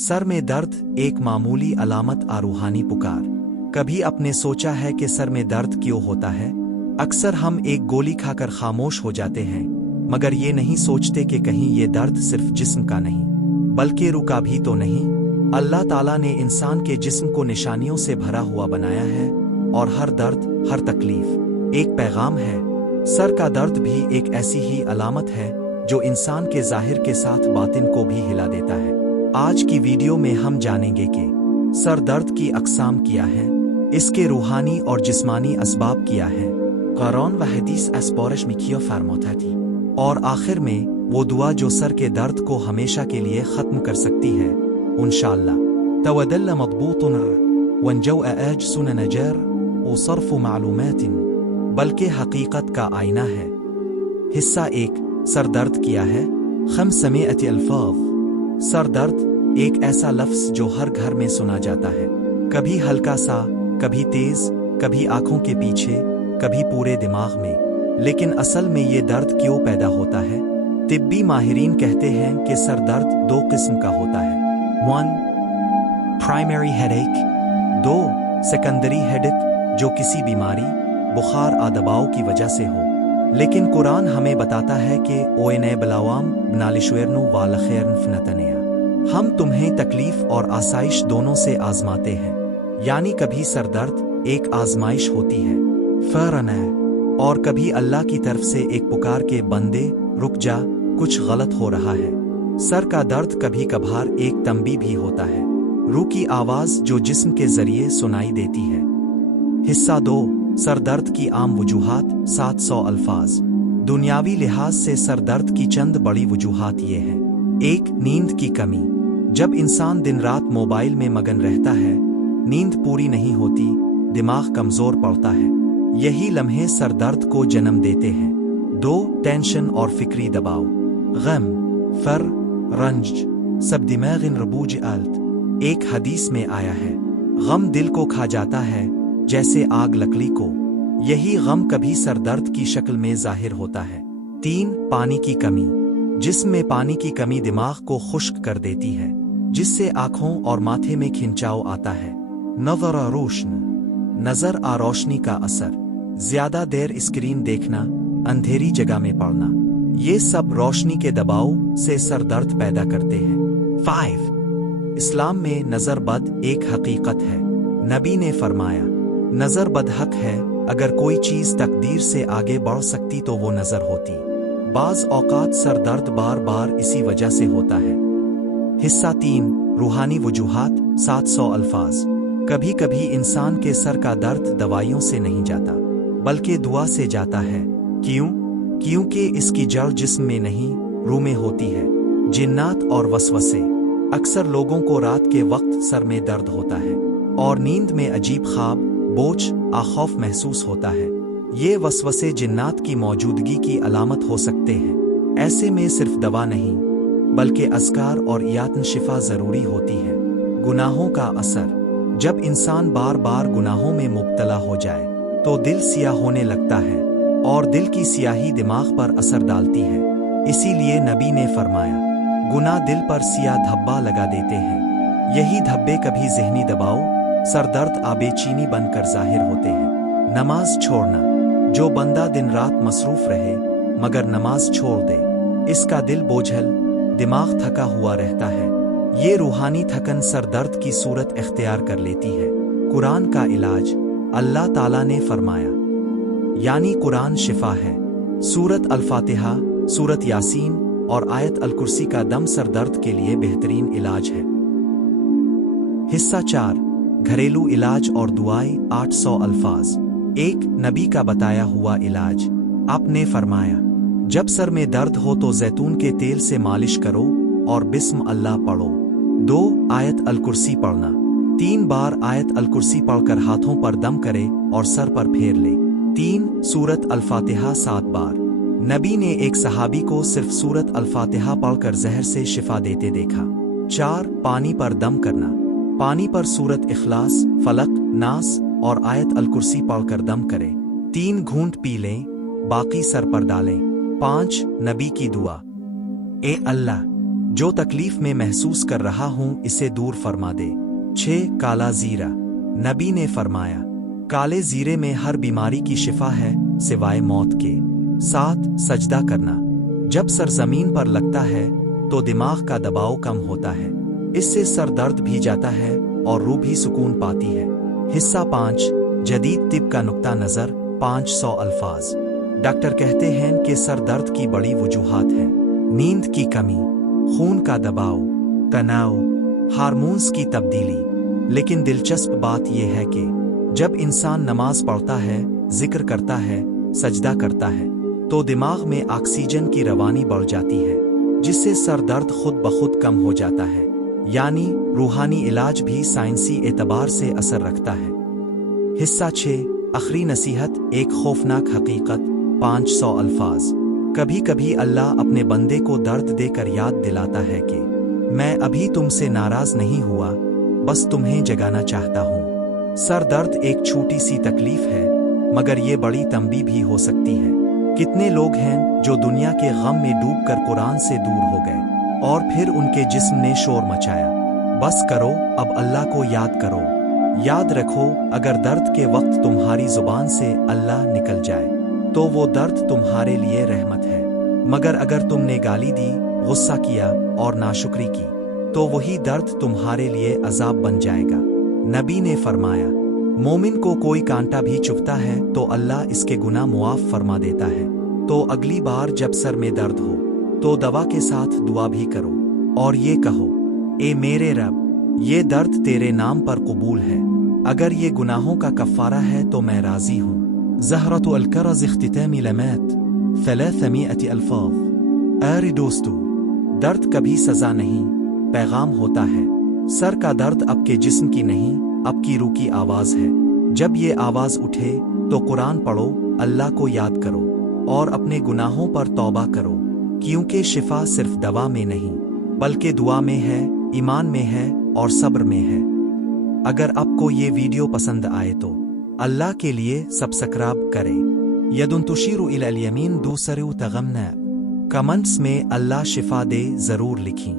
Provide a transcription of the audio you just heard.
Sir में दर्द एक मामूली अलामत रूहानी पुकार। कभी आपने सोचा है कि सर में दर्द क्यों होता है? अक्सर हम एक गोली खाकर खामोश हो जाते हैं, मगर ये नहीं सोचते कि कहीं ये दर्द सिर्फ जिस्म का नहीं बल्कि रूह का भी तो नहीं। अल्लाह ताला ने इंसान के जिस्म को निशानियों से भरा हुआ बनाया है, और हर दर्द, हर तकलीफ एक पैगाम है। सर का दर्द भी एक ऐसी ही अलामत है जो इंसान के ज़ाहिर के साथ बातिन को भी हिला देता है। आज की वीडियो में हम जानेंगे कि सर दर्द की अक़साम क्या है, इसके रूहानी और जिस्मानी असबाब क्या है, कुरान व हदीस एस्पोरश में क्यों फरमाता थी, और आखिर में वो दुआ जो सर के दर्द को हमेशा के लिए ख़त्म कर सकती है। इंशाअल्लाह। तवदल्ल मक़बूतुन वंजौ अज सुन नजर ओ सर्फ मालूमातिन, बल्कि हकीकत का आईना है। हिस्सा 1, सर दर्द क्या है। खमसमिअत अल्फाज़। सर दर्द एक ऐसा लफ्ज़ जो हर घर में सुना जाता है, कभी हल्का सा, कभी तेज, कभी आंखों के पीछे, कभी पूरे दिमाग में। लेकिन असल में ये दर्द क्यों पैदा होता है? तिब्बी माहिरीन कहते हैं कि सर दर्द 2 किस्म का होता है। 1, प्राइमरी हेडेक। 2, सेकेंडरी हेडेक, जो किसी बीमारी, बुखार या दबाव की वजह से हो। लेकिन कुरान हमें बताता है कि ओएने बलावाम नालिशवेरनु वालखैरन फनतनिया, हम तुम्हें तकलीफ और आसाइश दोनों से आजमाते हैं। यानी कभी सर दर्द एक आजमाइश होती है, फरन है, और कभी अल्लाह की तरफ से एक पुकार के बंदे रुक जा, कुछ गलत हो रहा है। सर का दर्द कभी कभार एक तंबी भी होता है, रूह की आवाज जो जिस्म के जरिए सुनाई देती है। हिस्सा 2, सर दर्द की आम वजूहात 700 अल्फाज। दुनियावी लिहाज से सर दर्द की चंद बड़ी वजूहात ये हैं। 1, नींद की कमी। जब इंसान दिन रात मोबाइल में मगन रहता है, नींद पूरी नहीं होती, दिमाग कमजोर पड़ता है। यही लम्हे सर दर्द को जन्म देते हैं। 2, टेंशन और फिक्री दबाव। गम, फर, रंज, सब दिमागिन रबूज आलत। एक हदीस में आया है, गम दिल को खा जाता है जैसे आग लकड़ी को। यही गम कभी सर दर्द की शक्ल में जाहिर होता है। 3, पानी की कमी। जिस्म में पानी की कमी दिमाग को खुश्क कर देती है, जिससे आंखों और माथे में खिंचाव आता है। नज़र रोशन, नजर आ रोशनी का असर, ज्यादा देर स्क्रीन देखना, अंधेरी जगह में पड़ना, ये सब रोशनी के दबाव से सर दर्द पैदा करते हैं। 5, इस्लाम में नजर बद एक हकीकत है। नबी ने फरमाया, नजर बद हक है, अगर कोई चीज तकदीर से आगे बढ़ सकती तो वो नजर होती। बाज औकात सर दर्द बार बार इसी वजह से होता है। हिस्सा 3, रूहानी वजूहात 700 अल्फाज। कभी कभी इंसान के सर का दर्द दवाइयों से नहीं जाता, बल्कि दुआ से जाता है। क्यों? क्योंकि इसकी जड़ जिस्म में नहीं, रूह में होती है। जिन्नात और वसवसे। अक्सर लोगों को रात के वक्त सर में दर्द होता है, और नींद में अजीब ख्वाब, बोझ या खौफ महसूस होता है। ये वसवसे जिन्नात की मौजूदगी की अलामत हो सकते हैं। ऐसे में सिर्फ दवा नहीं, बल्कि अज़कार और यातन शिफा जरूरी होती है। गुनाहों का असर। जब इंसान बार बार गुनाहों में मुब्तला हो जाए तो दिल सियाह होने लगता है, और दिल की सियाही दिमाग पर असर डालती है। इसीलिए नबी ने फरमाया, गुनाह दिल पर सियाह धब्बा लगा देते हैं। यही धब्बे कभी ज़हनी दबाव, सर दर्द आ बेचैनी बनकर जाहिर होते हैं। नमाज छोड़ना। जो बंदा दिन रात मसरूफ रहे मगर नमाज छोड़ दे, इसका दिल बोझल, दिमाग थका हुआ रहता है। ये रूहानी थकन सर दर्द की सूरत इख्तियार कर लेती है। कुरान का इलाज। अल्लाह ताला ने फरमाया, यानी कुरान शिफा है। सूरत अल-फातिहा, सूरत यासीन और आयत अल-कुर्सी का दम सर दर्द के लिए बेहतरीन इलाज है। हिस्सा 4, घरेलू इलाज और दुआएं 800 अल्फाज। 1, नबी का बताया हुआ इलाज। आपने फरमाया, जब सर में दर्द हो तो जैतून के तेल से मालिश करो और बिस्म अल्लाह पढ़ो। 2, आयत अल-कुर्सी पढ़ना। 3 बार आयत अल-कुर्सी पढ़कर हाथों पर दम करे और सर पर फेर ले। 3, सूरत अल-फातिहा 7 बार। नबी ने एक सहाबी को सिर्फ सूरत अल-फातिहा पढ़कर जहर से शिफा देते देखा। 4, पानी पर दम करना। पानी पर सूरत इखलास, फलक, नास और आयत अल-कुर्सी पढ़कर दम करे। 3 घूंट पी लें, बाकी सर पर डालें। 5, नबी की दुआ। ए अल्लाह, जो तकलीफ में महसूस कर रहा हूं इसे दूर फरमा दे। 6 काला जीरा। नबी ने फरमाया, काले जीरे में हर बीमारी की शिफा है सिवाय मौत के। 7 सजदा करना। जब सर जमीन पर लगता है तो दिमाग का दबाव कम होता है, इससे सर दर्द भी जाता है और रूह भी सुकून पाती है। हिस्सा 5 जदीद तिब का नुक्ता नज़र 500 अल्फाज। डॉक्टर कहते हैं कि सर दर्द की बड़ी वजूहात हैं: नींद की कमी, खून का दबाव, तनाव, हार्मोन्स की तब्दीली। लेकिन दिलचस्प बात यह है कि जब इंसान नमाज पढ़ता है, जिक्र करता है, सजदा करता है, तो दिमाग में ऑक्सीजन की रवानी बढ़ जाती है, जिससे सर दर्द खुद ब खुद कम हो जाता है। यानी रूहानी इलाज भी साइंसी एतबार से असर रखता है। हिस्सा 6 आखिरी नसीहत, एक खौफनाक हकीकत 500 अल्फाज। कभी कभी अल्लाह अपने बंदे को दर्द देकर याद दिलाता है कि मैं अभी तुमसे नाराज नहीं हुआ, बस तुम्हें जगाना चाहता हूँ। सर दर्द एक छोटी सी तकलीफ है, मगर ये बड़ी तंबी भी हो सकती है। कितने लोग हैं जो दुनिया के गम में डूबकर कुरान से दूर हो गए और फिर उनके जिस्म ने शोर मचाया। बस करो, अब अल्लाह को याद करो। याद रखो, अगर दर्द के वक्त तुम्हारी जुबान से अल्लाह निकल जाए तो वो दर्द तुम्हारे लिए रहमत है, मगर अगर तुमने गाली दी, गुस्सा किया और नाशुक्री की तो वही दर्द तुम्हारे लिए अजाब बन जाएगा। नबी ने फरमाया, मोमिन को कोई कांटा भी चुभता है तो अल्लाह इसके गुनाह मुआफ फरमा देता है। तो अगली बार जब सर में दर्द हो तो दवा के साथ दुआ भी करो और ये कहो, ए मेरे रब, ये दर्द तेरे नाम पर कबूल है। अगर ये गुनाहों का कफ़ारा है तो मैं राजी हूँ। ज़हरतु अल-करज़ इख्तितामी लमात 300 अल्फाज। अरे दोस्तों, दर्द कभी सज़ा नहीं, पैगाम होता है। सर का दर्द आपके जिस्म की नहीं, आपकी रूह की आवाज़ है। जब ये आवाज़ उठे तो कुरान पढ़ो, अल्लाह को याद करो और अपने गुनाहों पर तौबा करो, क्योंकि शिफा सिर्फ दवा में नहीं बल्कि दुआ में है, ईमान में है और सब्र में है। अगर आपको ये वीडियो पसंद आए तो अल्लाह के लिए सब्सक्राइब करें। यदुन तुशीरु इलल यमीन दूसरे तगमना। कमेंट्स में अल्लाह शिफा दे ज़रूर लिखें।